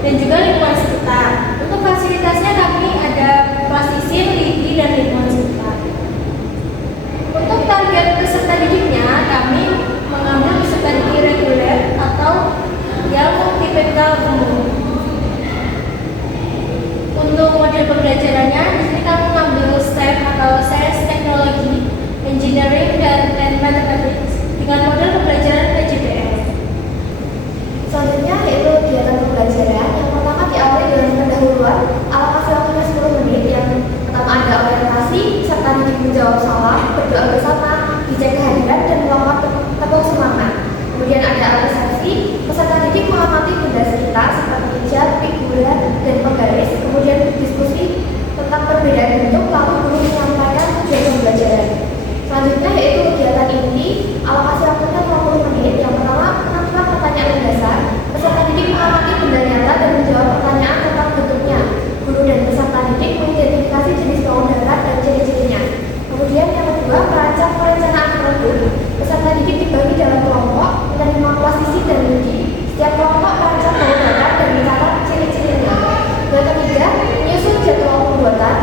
dan juga lingkungan sekitar. Untuk fasilitasnya kami ada plastisin, lidi, dan lingkungan sekitar. Untuk target peserta didiknya, kami mengambil peserta didik reguler atau yang tipikal umum. Untuk model pembelajarannya, di sini kami mengambil STEM atau Science, Technology, Engineering, dan Mathematics dengan model pembelajaran PJPN. Selanjutnya yaitu kegiatan pembelajaran. Yang pertama diawali dengan pendahuluan alokasi waktunya 10 menit. Yang pertama ada orientasi, peserta didik menjawab salah, berdoa bersama, dicek kehadiran, dan melakukan tepuk semangat. Kemudian ada apresiasi, peserta didik mengamati benda sekitar seperti cat, figura, dan penggaris. Kemudian diskusi tentang perbedaan bentuk, lalu guru menyampaikan tujuan pembelajaran. Selanjutnya yaitu kegiatan inti, alokasi waktunya 20 menit. Yang pertama penampilan pertanyaan mendasar, peserta didik mengamati benda nyata dan menjawab pertanyaan tentang bentuknya. Guru dan peserta didik mengidentifikasi jenis bangun datar dan ciri-cirinya. Kemudian yang kedua, merancang perencanaan produk. Peserta didik dibagi dalam kelompok, menerima plastisine dan lidi. Setiap kelompok merancang bangun datar dan mencatat ciri-cirinya. Yang ketiga, menyusun jadwal pembuatan.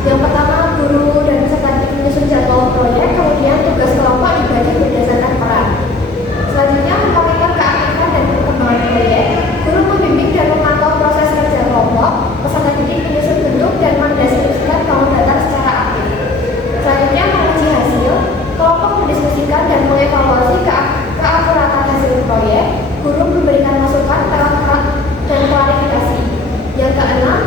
Yang pertama, guru dan peserta didik menyusun jadwal proyek, kemudian tugas kelompok dibagi berdasarkan peran. Selanjutnya, melakukan keaktifan dan perkembangan proyek. Guru membimbing dan memantau proses kerja kelompok. Peserta didik menyusun bentuk dan mendeskripsikan bangun datar secara aktif. Selanjutnya, menguji hasil. Kelompok mendiskusikan dan mengevaluasi keakuratan hasil proyek. Guru memberikan masukan dan klarifikasi. Yang keenam,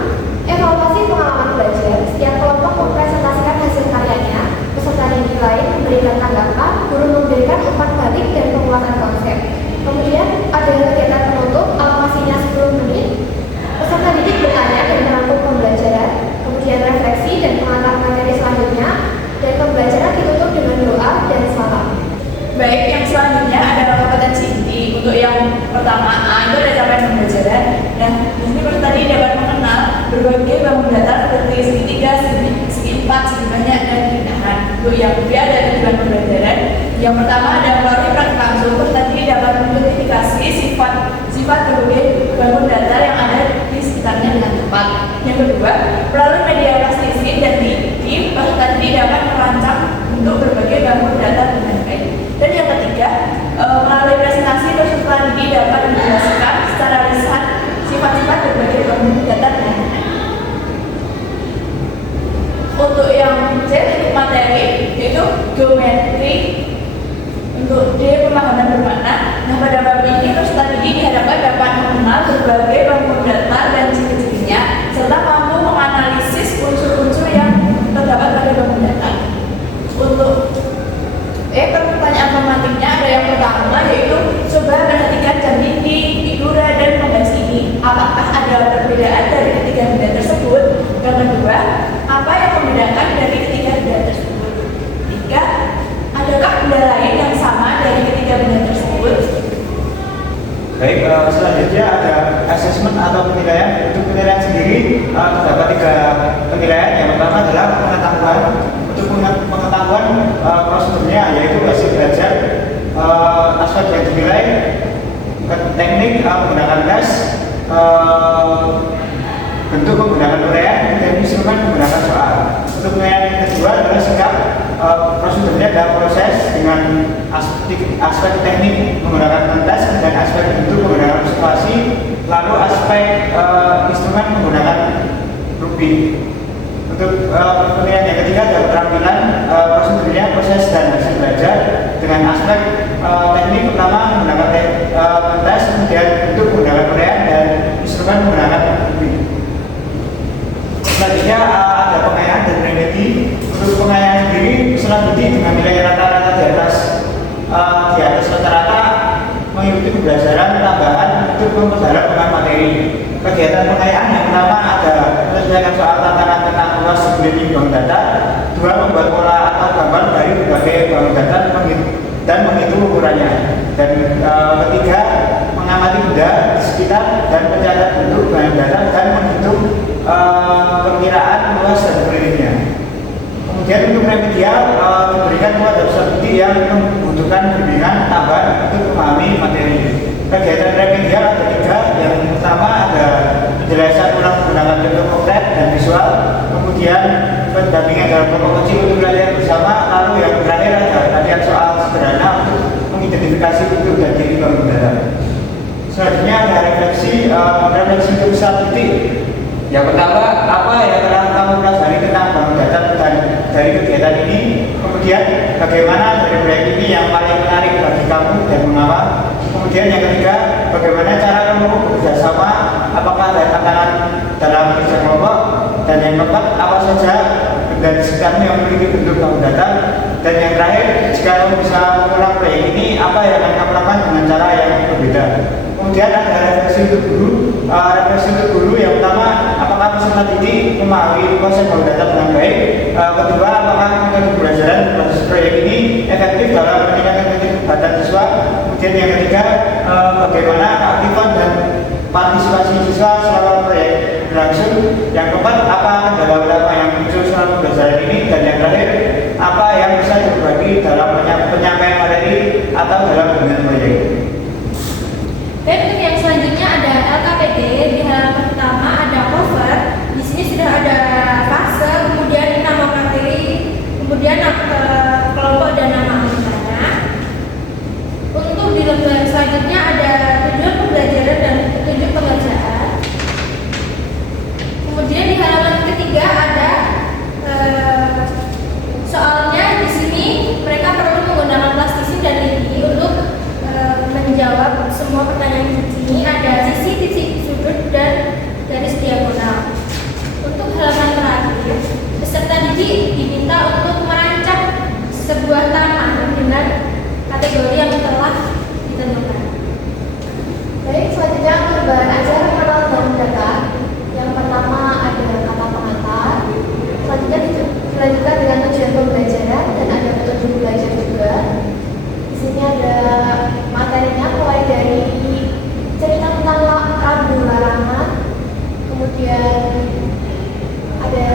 evaluasi pengalaman belajar. Setiap kelompok mempresentasikan hasil karyanya. Peserta didik lain memberikan tanggapan. Guru memberikan umpan balik dan penguatan konsep. Kemudian ada kegiatan penutup, alokasinya 10 menit. Peserta didik bertanya dan merangkum pembelajaran. Kemudian refleksi dan mengantar materi selanjutnya. Dan pembelajaran ditutup dengan doa dan salam. Baik, yang selanjutnya adalah kompetensi inti. Untuk yang pertama A itu ada capaian pembelajaran. Nah, di sini peserta didik dapat mengenal berbagai bangun datar seperti segitiga, segi empat, segi banyak, dan pindahan. Untuk yang B ada tujuan pembelajaran. Yang pertama ada melalui praktik langsung. Peserta didik dapat mengidentifikasi sifat berbagai bangun datar yang ada di sekitarnya dengan tepat. Yang kedua, melalui media plastisin dan lidi, peserta didik dapat merancang untuk berbagai bangun datar dengan baik. Dan yang ketiga, melalui presentasi peserta didik dapat menjelaskan secara lisan sifat-sifat berbagai bangun datar dengan baik. Untuk yang C, titik materi yaitu geometri. Untuk D, pemahaman bermakna. Nah, pada bab ini peserta didik diharapkan dapat mengenal berbagai bangun datar dan ciri-cirinya serta mampu menganalisis unsur-unsur yang terdapat pada bangun datar. Untuk pertanyaan tematiknya ada yang pertama yaitu coba perhatikan jam dinding, figura, dan penggaris ini. Apakah ada perbedaan dari ketiga benda tersebut? Yang kedua, apa yang membedakan dari ketiga benda tersebut? Tiga, adakah benda lain yang sama dari ketiga benda tersebut? Baik, selanjutnya ada assessment atau penilaian. Untuk penilaian sendiri terdapat 3 penilaian. Yang pertama adalah pengetahuan. Untuk pengetahuan prosedurnya yaitu hasil belajar, aspek yang dinilai, teknik menggunakan tes, bentuk menggunakan uraian, dan instrumen menggunakan soal. Untuk penilaian yang kedua adalah sikap. Prosedurnya adalah proses dengan aspek teknik menggunakan tes dan aspek bentuk menggunakan observasi, lalu aspek instrumen menggunakan rubik. Untuk penilaian yang ketiga adalah keterampilan. Prosedurnya proses dan hasil belajar dengan aspek teknik pertama menggunakan tes, kemudian bentuk menggunakan uraian, dan instrumen menggunakan rubik. Selanjutnya ada pengayaan dan remedi. Untuk pengayaan sendiri selanjutnya dengan nilai rata-rata di atas rata-rata mengikuti pembelajaran tambahan untuk memperdalam dengan materi. Kegiatan pengayaan yang pertama ada menyelesaikan soal tantangan tentang luas screening bangun datar. Dua, membuat pola atau gambar dari berbagai bangun datar dan menghitung ukurannya. Dan ketiga, mengamati benda di sekitar dan mencatat bentuk bangun datar dan menghitung perkiraan luas dan kelilingnya. Kemudian untuk remedial diberikan kepada peserta didik yang membutuhkan bimbingan tambahan untuk memahami materi. Kegiatan remedial ada 3. Yang pertama ada refleksi perusahaan titik. Yang pertama, apa yang telah kamu pelajari tentang bangun data dari kegiatan ini? Kemudian, bagaimana dari proyek ini yang paling menarik bagi kamu dan mengapa? Kemudian yang ketiga, bagaimana cara kamu bekerja sama? Apakah ada tantangan dalam kerja kelompok? Dan yang keempat, apa saja dan sekitarnya yang memiliki bentuk bangun data? Dan yang terakhir, jika kamu bisa mengulang proyek ini, apa yang akan kamu lakukan dengan cara yang berbeda? Kemudian ada refleksi untuk guru. Yang pertama, apakah peserta didik memahami konsep bangun data dengan baik? Kedua, apakah metode pembelajaran berbasis proyek ini efektif dalam meningkatkan keterlibatan siswa? Kemudian yang ketiga, bagaimana keaktifan dan partisipasi siswa selama proyek berlangsung? Yang keempat, apa kendala yang muncul selama pembelajaran ini? Dan yang terakhir, apa yang bisa dibagi dalam penyampaian materi atau dalam pembinaan proyek? Dan untuk yang selanjutnya ada LKPD. Di halaman pertama ada cover. Di sini sudah ada fase, kemudian nama materi, kemudian kelompok dan nama anggotanya. Untuk di lembar selanjutnya ada tujuan pembelajaran dan petunjuk pengerjaan. Kemudian di halaman ketiga ada soalnya. Di sini mereka perlu menggunakan plastisin dan lidi untuk menjawab semua pertanyaan di sini. Ada sisi, titik, sudut, dan garis diagonal. Untuk halaman terakhir, peserta didik diminta untuk merancang sebuah taman dengan kategori yang telah ditentukan. Baik, selanjutnya gambaran acara pengenalan bangun data. Yang pertama ada kata pengantar. Selanjutnya dilanjutkan dengan tujuan pembelajaran dan ada petunjuk belajar juga. Di sini ada materinya mulai dari cerita tentang rambu larangan, kemudian ada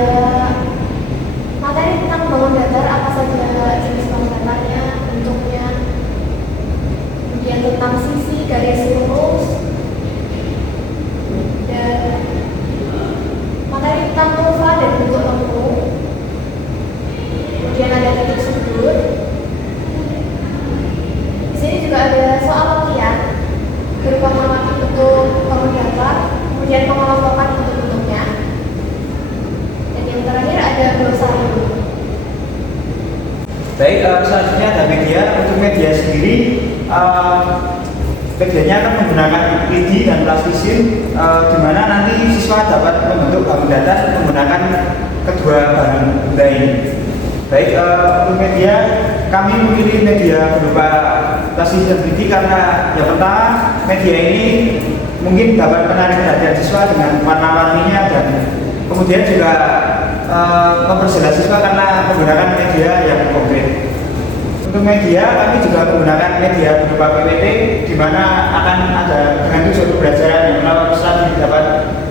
materi tentang bangun datar, apa saja jenis bangun datarnya, bentuknya, kemudian tentang sisi, garis lurus, dan materi tentang kurva dan bentuk lengkung. Kemudian ada titik sudut. Di sini juga ada soal latihan berupa mengamati bentuk bangun datar, kemudian mengelompokkan bentuk-bentuknya. Dan yang terakhir ada glosari. Baik, selanjutnya ada media. Untuk media sendiri, medianya akan menggunakan lidi dan plastisin, di mana nanti siswa dapat membentuk bangun data menggunakan kedua bahan benda ini. Baik, untuk media, kami memilih media berupa plastisin dan lidi karena yang pertama, media ini mungkin dapat menarik perhatian siswa dengan warna-warninya, dan kemudian juga memperjelas siswa karena menggunakan media yang konkret. Untuk media, kami juga menggunakan media berupa PPT, di mana akan ada dengan tujuan pembelajaran yang melalui peserta didik dapat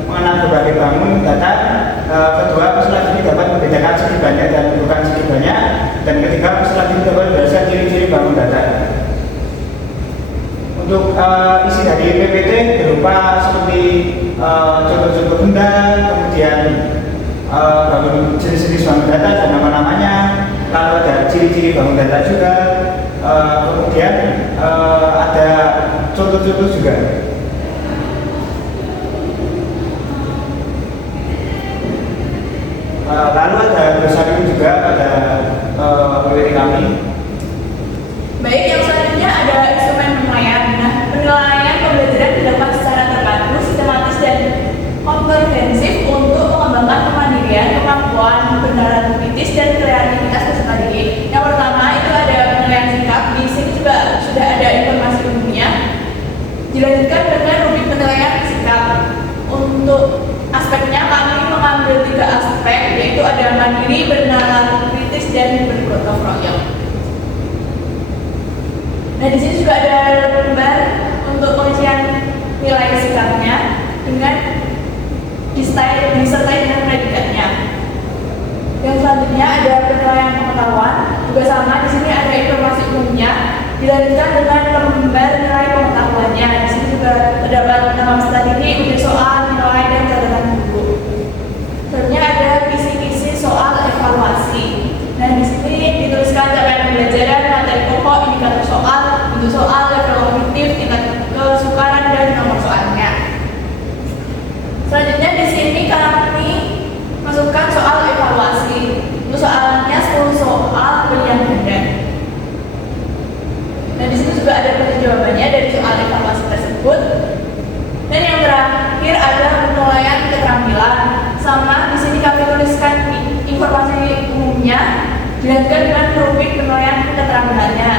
mengenal berbagai bangun data. Kedua, peserta didik dapat membedakan segi banyak dan bukan segi banyak. Dan ketiga, peserta didik dapat belajar ciri-ciri bangun data. Untuk isi dari PPT berupa seperti contoh-contoh benda, kemudian bangun jenis-jenis bangun data dan nama-namanya, lalu ada ciri-ciri bangun data juga, kemudian ada contoh-contoh juga. Lalu ada glosarium juga pada PPT kami. Baik, yang selanjutnya ada instrumen penilaian. Nah, penilaian pembelajaran dilakukan secara terpadu, sistematis, dan komprehensif untuk mengembangkan kemandirian, kemampuan, kebenaran kritis, dan kreativitas peserta didik. Yang pertama itu ada penilaian sikap. Di sini juga sudah ada informasi umumnya. Dilanjutkan dengan rubrik penilaian sikap. Untuk aspeknya kami mengambil 3 aspek, yaitu ada mandiri, bernalar kritis, dan bergotong royong. Nah, di sini juga ada lembar untuk pengisian nilai sikapnya dengan disertai dengan predikatnya. Yang selanjutnya ada penilaian pengetahuan, juga sama. Di sini ada informasi umumnya. Dilanjutkan dengan lembar nilai pengetahuannya. Di sini juga terdapat nama peserta didik, ujian soal, nilai, dan catatan buku. Selanjutnya ada kisi-kisi soal evaluasi. Nah, di sini dituliskan capaian pembelajaran, materi pokok, indikator soal, bentuk soal, level kognitif, tingkat kesukaran, dan nomor soalnya. misalnya